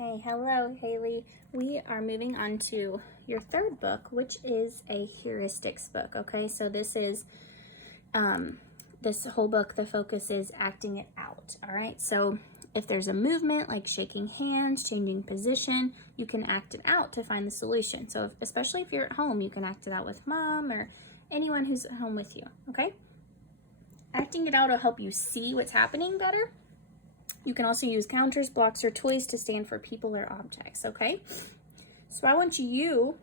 Okay, hello Haley. We are moving on to your third book, which is a heuristics book. Okay, so this is this whole book, the focus is acting it out. All right, so if there's a movement like shaking hands, changing position, you can act it out to find the solution. So especially if you're at home, you can act it out with mom or anyone who's at home with you. Okay, acting it out will help you see what's happening better. You can also use counters, blocks, or toys to stand for people or objects, okay? So I want you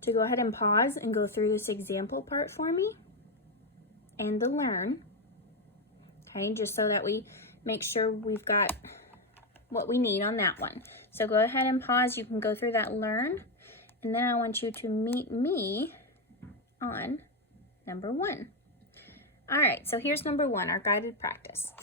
to go ahead and pause and go through this example part for me and the learn, okay? Just so that we make sure we've got what we need on that one. So go ahead and pause. You can go through that learn, and then I want you to meet me on number 1. All right, so here's number 1, our guided practice.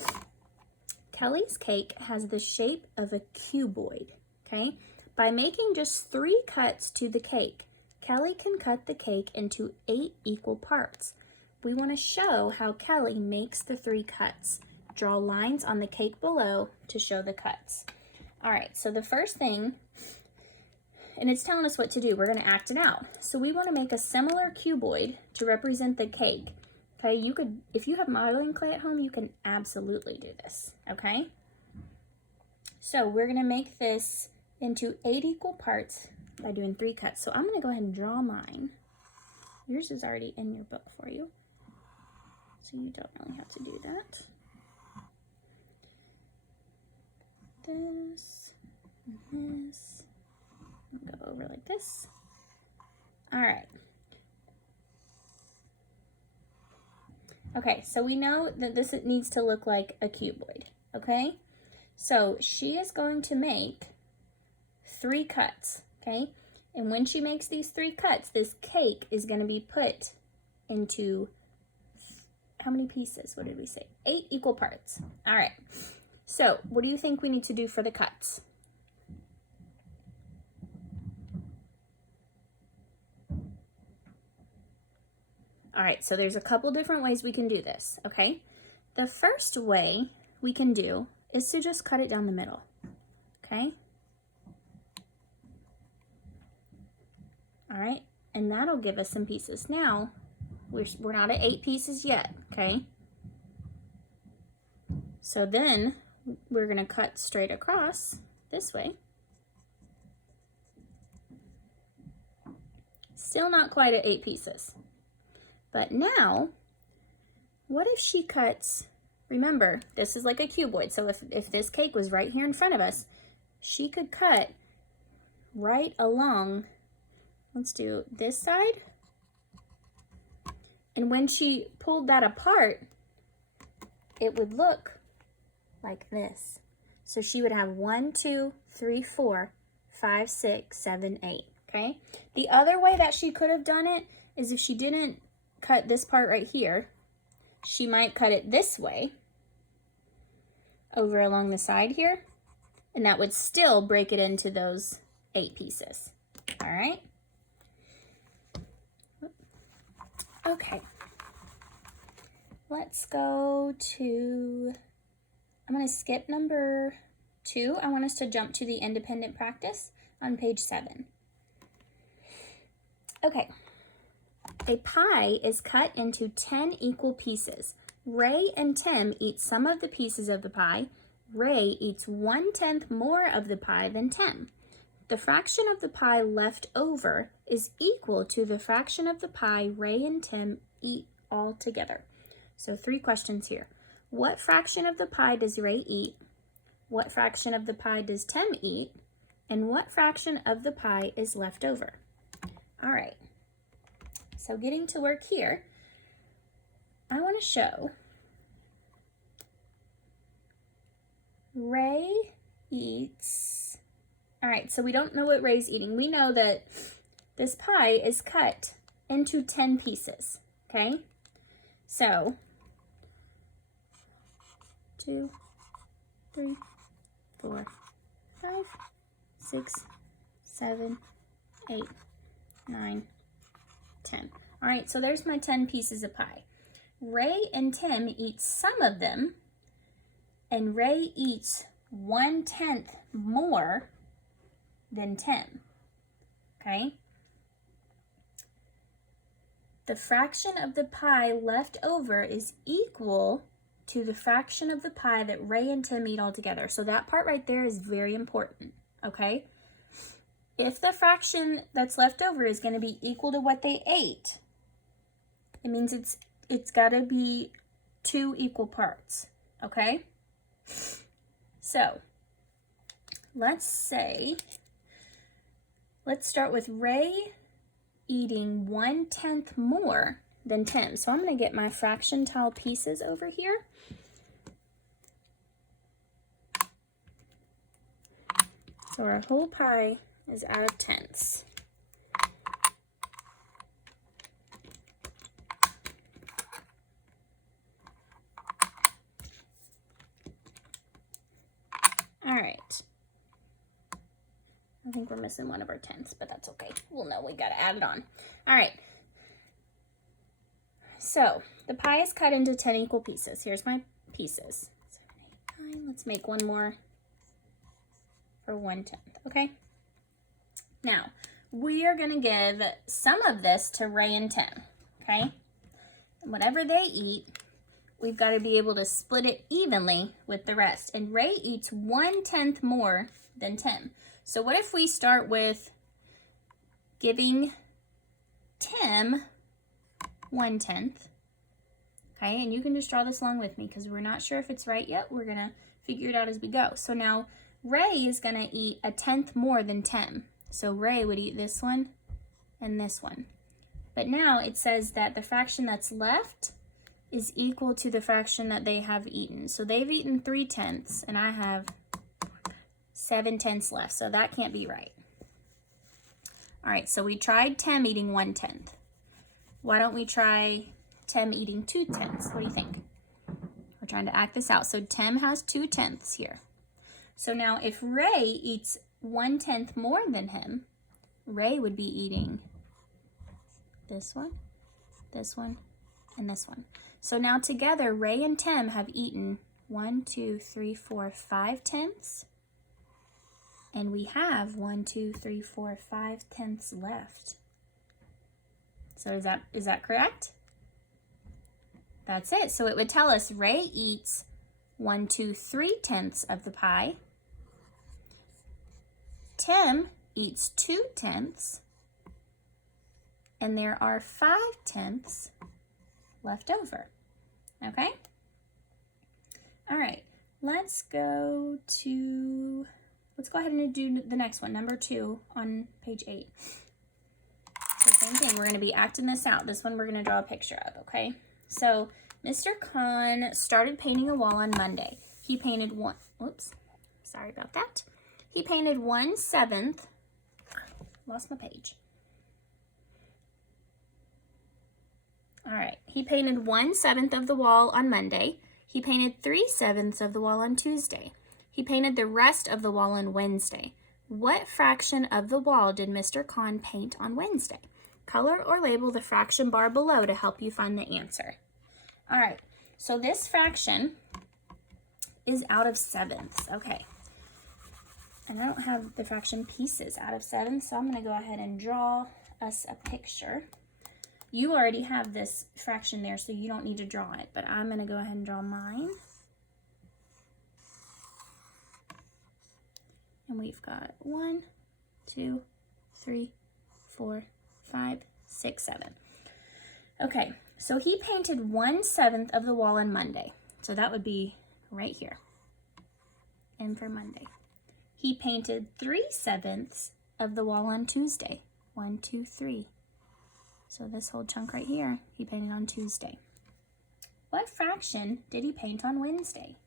Kelly's cake has the shape of a cuboid, okay? By making just 3 cuts to the cake, Kelly can cut the cake into 8 equal parts. We want to show how Kelly makes the 3 cuts. Draw lines on the cake below to show the cuts. All right, so the first thing, and it's telling us what to do. We're going to act it out. So we want to make a similar cuboid to represent the cake. Okay, you could, if you have modeling clay at home, you can absolutely do this, okay? So we're gonna make this into 8 equal parts by doing 3 cuts. So I'm gonna go ahead and draw mine. Yours is already in your book for you, so you don't really have to do that. This and this. I'll go over like this. All right. Okay, so we know that this needs to look like a cuboid, okay? So she is going to make 3 cuts, okay? And when she makes these 3 cuts, this cake is going to be put into, how many pieces? What did we say? 8 equal parts. All right, so what do you think we need to do for the cuts? All right, so there's a couple different ways we can do this, okay? The first way we can do is to just cut it down the middle, okay? All right, and that'll give us some pieces. Now, we're not at 8 pieces yet, okay? So then we're gonna cut straight across this way. Still not quite at 8 pieces. But now, what if she cuts, remember, this is like a cuboid, so if this cake was right here in front of us, she could cut right along, let's do this side, and when she pulled that apart, it would look like this. So she would have 1, 2, 3, 4, 5, 6, 7, 8, okay? The other way that she could have done it is if she didn't cut this part right here, she might cut it this way over along the side here, and that would still break it into those 8 pieces. All right, okay, let's go to, I'm going to skip number 2. I want us to jump to the independent practice on page 7. Okay. A pie is cut into 10 equal pieces. Ray and Tim eat some of the pieces of the pie. Ray eats 1/10 more of the pie than Tim. The fraction of the pie left over is equal to the fraction of the pie Ray and Tim eat all together. So 3 questions here. What fraction of the pie does Ray eat? What fraction of the pie does Tim eat? And what fraction of the pie is left over? All right. So getting to work here, I want to show Ray eats, all right, so we don't know what Ray's eating. We know that this pie is cut into 10 pieces, okay? So 2, 3, 4, 5, 6, 7, 8, 9, 10. All right, so there's my 10 pieces of pie. Ray and Tim eat some of them, and Ray eats 1/10 more than 10, okay? The fraction of the pie left over is equal to the fraction of the pie that Ray and Tim eat all together. So that part right there is very important, okay? If the fraction that's left over is going to be equal to what they ate, it means it's got to be 2 equal parts, okay? So let's start with Ray eating 1/10 more than Tim. So I'm going to get my fraction tile pieces over here. So our whole pie is out of tenths. All right. I think we're missing one of our tenths, but that's okay. We'll know we got to add it on. All right. So the pie is cut into 10 equal pieces. Here's my pieces. 7, 8, 9. Let's make one more for 1/10, okay? Now, we are going to give some of this to Ray and Tim, okay? And whatever they eat, we've got to be able to split it evenly with the rest. And Ray eats 1/10 more than Tim. So what if we start with giving Tim 1/10, okay? And you can just draw this along with me because we're not sure if it's right yet. We're going to figure it out as we go. So now Ray is going to eat 1/10 more than Tim. So Ray would eat this one and this one. But now it says that the fraction that's left is equal to the fraction that they have eaten. So they've eaten 3/10 and I have 7/10 left. So that can't be right. All right, so we tried Tim eating 1/10. Why don't we try Tim eating 2/10? What do you think? We're trying to act this out. So Tim has 2/10 here. So now if Ray eats 1/10 more than him, Ray would be eating this one, and this one. So now together, Ray and Tim have eaten 1, 2, 3, 4, 5/10. And we have 1, 2, 3, 4, 5/10 left. So is that correct? That's it. So it would tell us Ray eats 1, 2, 3/10 of the pie. Tim eats 2/10, and there are 5/10 left over. Okay? All right, let's go ahead and do the next one, number 2 on page 8. So same thing, we're going to be acting this out. This one we're going to draw a picture of, okay? So Mr. Kahn started painting a wall on Monday. He painted sorry about that. He painted 1/7, lost my page. All right, he painted 1/7 of the wall on Monday. He painted 3/7 of the wall on Tuesday. He painted the rest of the wall on Wednesday. What fraction of the wall did Mr. Kahn paint on Wednesday? Color or label the fraction bar below to help you find the answer. All right, so this fraction is out of 7ths, okay. And I don't have the fraction pieces out of 7, so I'm going to go ahead and draw us a picture. You already have this fraction there, so you don't need to draw it, but I'm going to go ahead and draw mine. And we've got 1, 2, 3, 4, 5, 6, 7. Okay, so he painted 1/7 of the wall on Monday. So that would be right here. And for Monday. He painted 3/7 of the wall on Tuesday. 1, 2, 3. So this whole chunk right here, he painted on Tuesday. What fraction did he paint on Wednesday?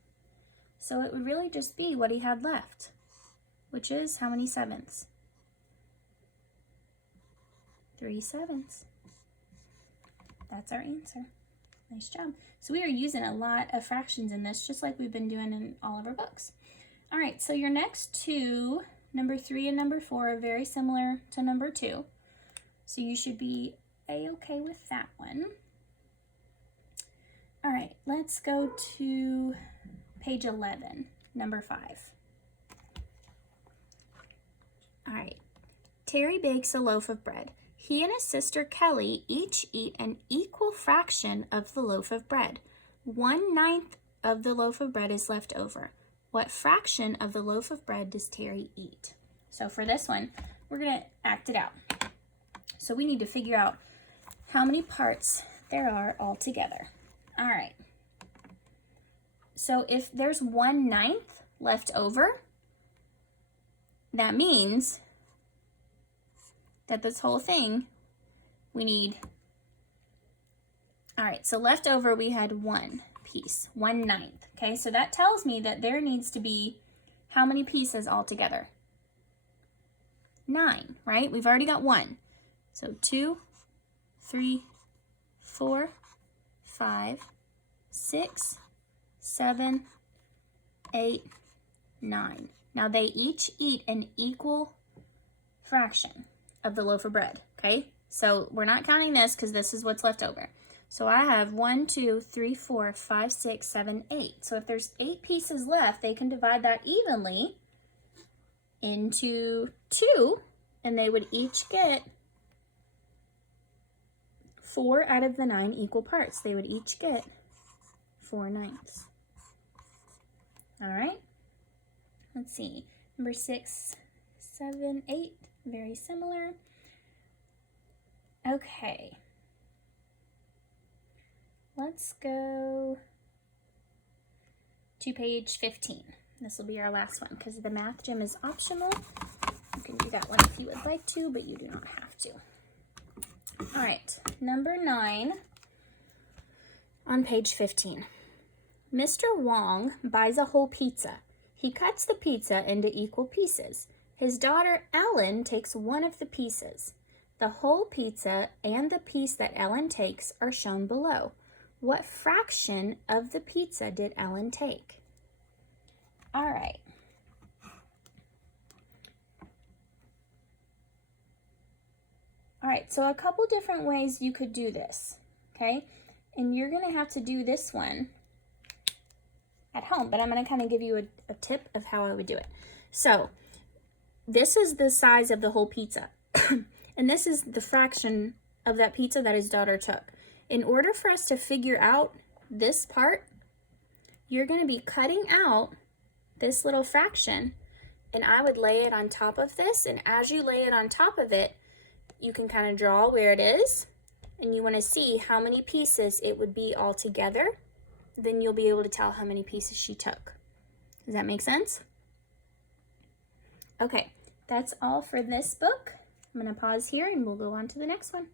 So it would really just be what he had left, which is how many 7ths? 3/7. That's our answer. Nice job. So we are using a lot of fractions in this, just like we've been doing in all of our books. All right, so your next two, number 3 and number 4, are very similar to number 2. So you should be A-okay with that one. All right, let's go to page 11. number 5. All right. Terry bakes a loaf of bread. He and his sister Kelly each eat an equal fraction of the loaf of bread. 1/9 of the loaf of bread is left over. What fraction of the loaf of bread does Terry eat? So for this one, we're going to act it out. So we need to figure out how many parts there are all together. All right. So if there's 1/9 left over, that means that this whole thing, we need, all right, so left over we had 1 piece, 1/9. Okay, so that tells me that there needs to be how many pieces altogether? 9, right? We've already got 1. So 2, 3, 4, 5, 6, 7, 8, 9. Now they each eat an equal fraction of the loaf of bread, okay? So we're not counting this because this is what's left over. So I have 1, 2, 3, 4, 5, 6, 7, 8. So if there's 8 pieces left, they can divide that evenly into 2, and they would each get 4 out of the 9 equal parts. They would each get 4/9. All right, let's see. Number 6, 7, 8, very similar. Okay, let's go to page 15. This will be our last one because the math gym is optional. You can do that one if you would like to, but you do not have to. All right, number 9 on page 15. Mr. Wong buys a whole pizza. He cuts the pizza into equal pieces. His daughter Ellen takes one of the pieces. The whole pizza and the piece that Ellen takes are shown below. What fraction of the pizza did Ellen take? All right. All right, so a couple different ways you could do this, okay? And you're gonna have to do this one at home, but I'm gonna kind of give you a tip of how I would do it. So this is the size of the whole pizza, and this is the fraction of that pizza that his daughter took. In order for us to figure out this part, you're gonna be cutting out this little fraction, and I would lay it on top of this, and as you lay it on top of it, you can kind of draw where it is, and you want to see how many pieces it would be all together. Then you'll be able to tell how many pieces she took. Does that make sense? Okay, that's all for this book. I'm going to pause here and we'll go on to the next one.